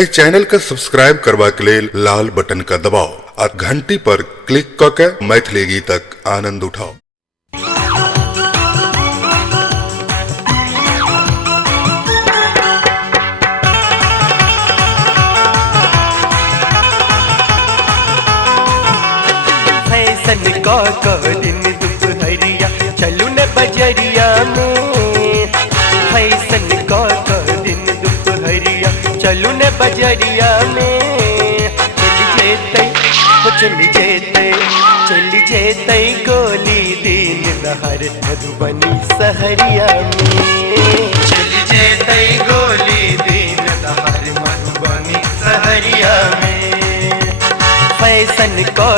ए channel का subscribe करवा के लिए लाल बटन का दबाओ और घंटी पर क्लिक करके मैथिली गीतक आनंद उठाओ। फैशन का दिन दुपहरिया चलू न बजरिया में, फैशन का दिन दुपहरिया चलू न बजरिया में। चली जेते गोली दिन दहर मधुबनी सहरिया में, चली जेते गोली दिन दहर मधुबनी सहरिया में। फैशन का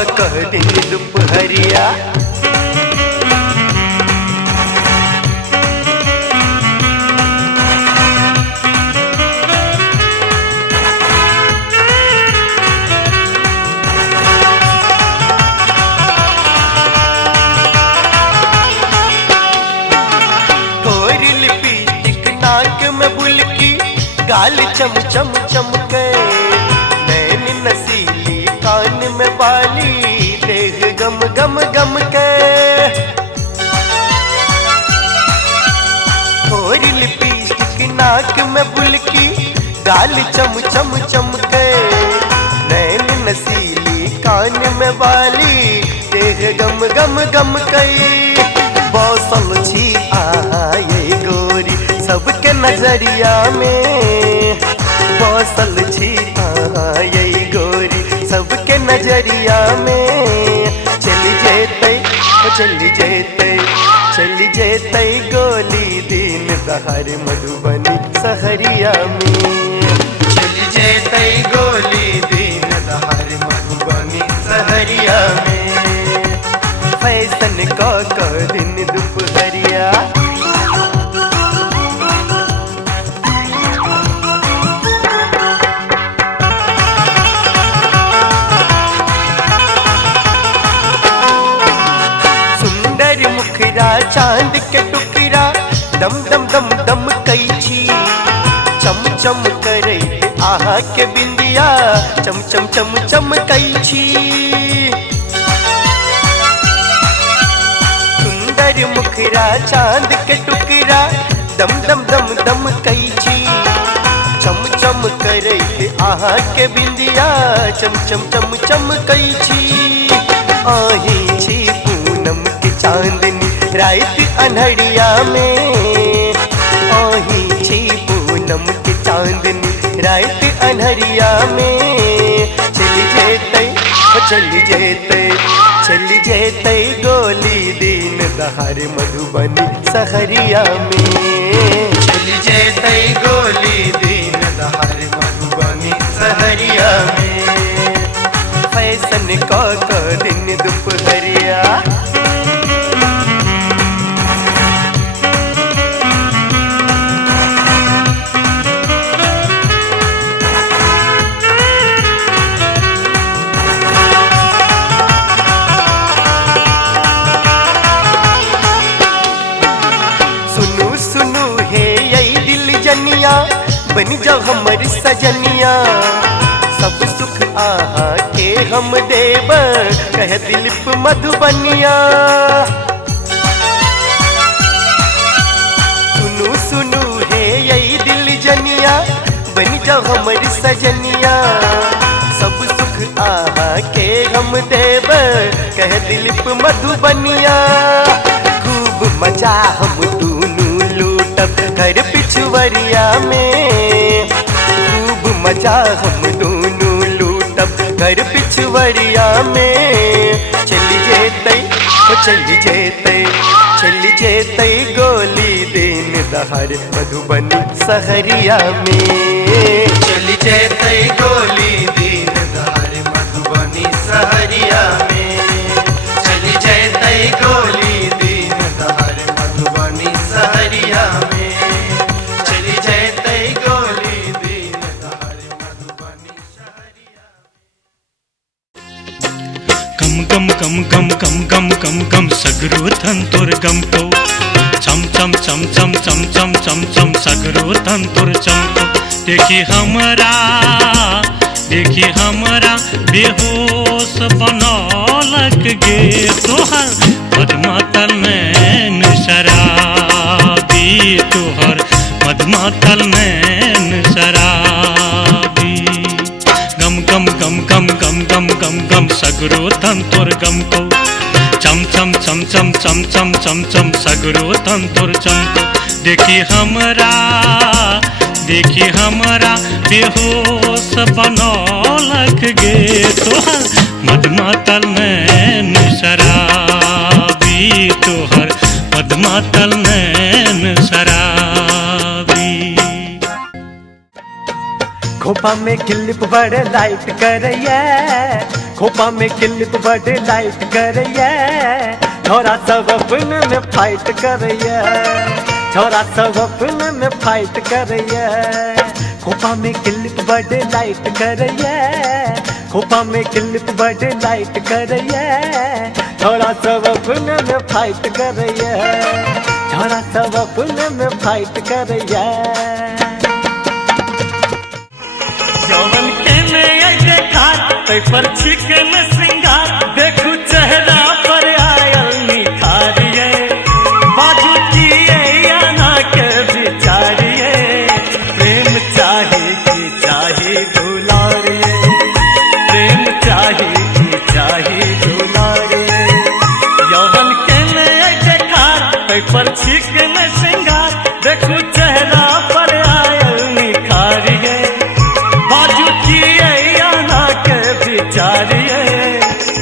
दिन दुपहरिया गाल चम चम चमके, नैन नसीली कान में बाली, देह गम गम गम के। थोड़ी लिपस्टिक नाक में बुलकी, गाल चम चम चमके, नैन नसीली कान में बाली, देह गम गम गम के। बौसल छी आए गोरी सबके नजरिया में, बौसल छी आए गोरी सबके नजरिया में। चली जेते गोली दिन दहर मधुबनी सहरिया में, चली जेते गोली दिन दहर मधुबनी सहरिया में। फैशन का दिन दुपहरिया चांद के टुकड़ा दम दम दम दम कैची, चम चम करे आहा के बिंदिया चम चम चम चम कैची। सुंदर मुखरा चांद के टुकड़ा दम दम दम दम कैची, चम चम करे आहा के बिंदिया चम चम चम चम कैची। आही छी पूनम के चांदनी रात अनहरिया में, आही छी पूनम की चांदनी रात अनहरिया में। चली जेते गोली दिन दहर मधुबनी सहरिया में, चली जेते गोली दिन दहर मधुबनी सहरिया में। फैशन का दिन दुपहरिया बन जाओ हमर सजनिया, सब सुख आहा के हम देव कह दिलीप मधुबनिया। सुनू सुनू हे यही दिल जनिया, बन जाओ हमर सजनिया, सब सुख आहा के हम देव कह दिलीप मधुबनिया। खूब मजा हम दोनों लूटब घर पिछुवरिया में, खूब मजा हम दोनों लूटब घर पिछुवरिया में। चली जेते गोली दिन दहर मधुबनी सहरिया में, चली जेते गोली दिन दहर मधुबनी सहरिया में। चली जेते गोली दिन दहर मधुबनी सहरिया में, चली जेते गोली दिन दहर मधुबनी सहरिया। कम कम कम कम कम कम कम सगरो तंतुर गम को चम चम चम चम चम चम चम चम सगरो तंतुर चम को देखी हमरा देखी हमरा बेहोश बनौलक गे तोहर मदमातल नैन शराबी, तोहर मदमातल नैन शराबी। गम गम गम गम गम गम गम गम सगरो तन तोर गम को, चम चम चम चम चम चम चम चम सगरो तन तोर चमको। देखी हमरा बेहोश बनौलक गे तोहर मदमातल नैन शराबी, तोहर मदमातल नैन शराबी। खोपा में क्लिप बड़े लाइट करैया, खोपा में क्लिप बड़े लाइट करैया, छोरा सब अपने में फाइट करैया, छोरा सब अपने में फाइट करैया। खोपा में क्लिप बड़े लाइट करैया, खोपा में क्लिप बड़े लाइट करैया, छोरा सब अपने में फाइट करैया, छोरा सब अपने में फाइट करैया। यौवन के में देखा पर चिकन श्रृंगार, देखू चेहरा पर आयल निखारिये, बाजू किए आना के बिचारिये, प्रेम चाहे की चाहे दुलारिये, प्रेम चाहे की चाहे दुलारिये। यौवन के में देखा पर चिकन श्रृंगार, देखू चेहरा पर आयल निखारिये, बाजू किए आना के बिचारिये,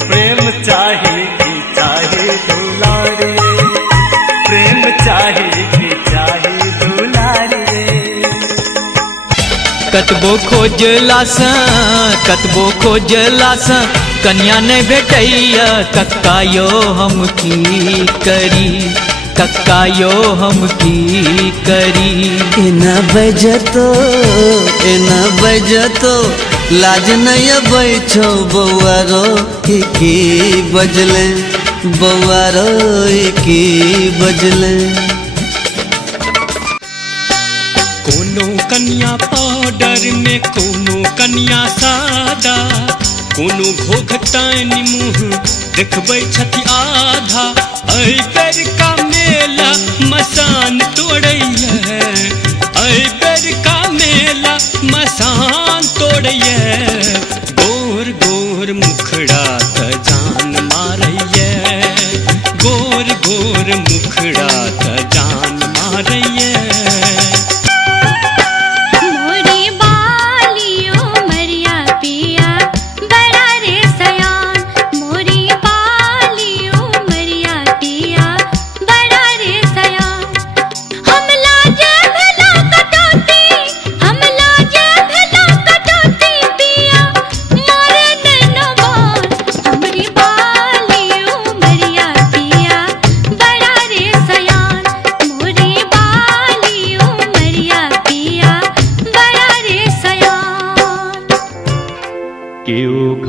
प्रेम चाहे की चाहे दुलारिये, प्रेम चाहे की चाहे दुलारिये। कतबो खोजलास कन्या नहीं भेटैया, कक्कायो हम की करी, कक्कायो हम की करी। एना बजतो लाज नहीं बैठो बौआरो की बजले, बौआरो की बजले। कोनो कन्या पाउडर में, कोनो कन्या सादा, कोनो घोघटाइन मुँह देखबै छथि आधा। ऐ बेर का मेला मसान तोड़ैया, ऐ बेर का मेला मसान तोड़ैया, गोर गोर मुखड़ा त जान मारैया, गोर गोर मुखड़ा त जान मारैया।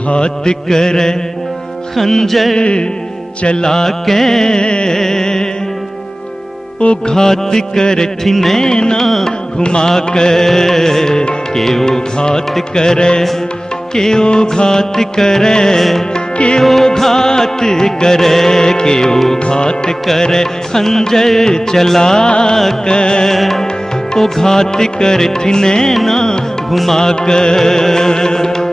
घात करे खंजर चला के, ओ घात करथि नैना घुमा कर, के ओ घात करे, के ओ घात करे, के ओ घात करे, के ओ घात करे खंजर चला कर, ओ घात करथि नैना घुमा कर।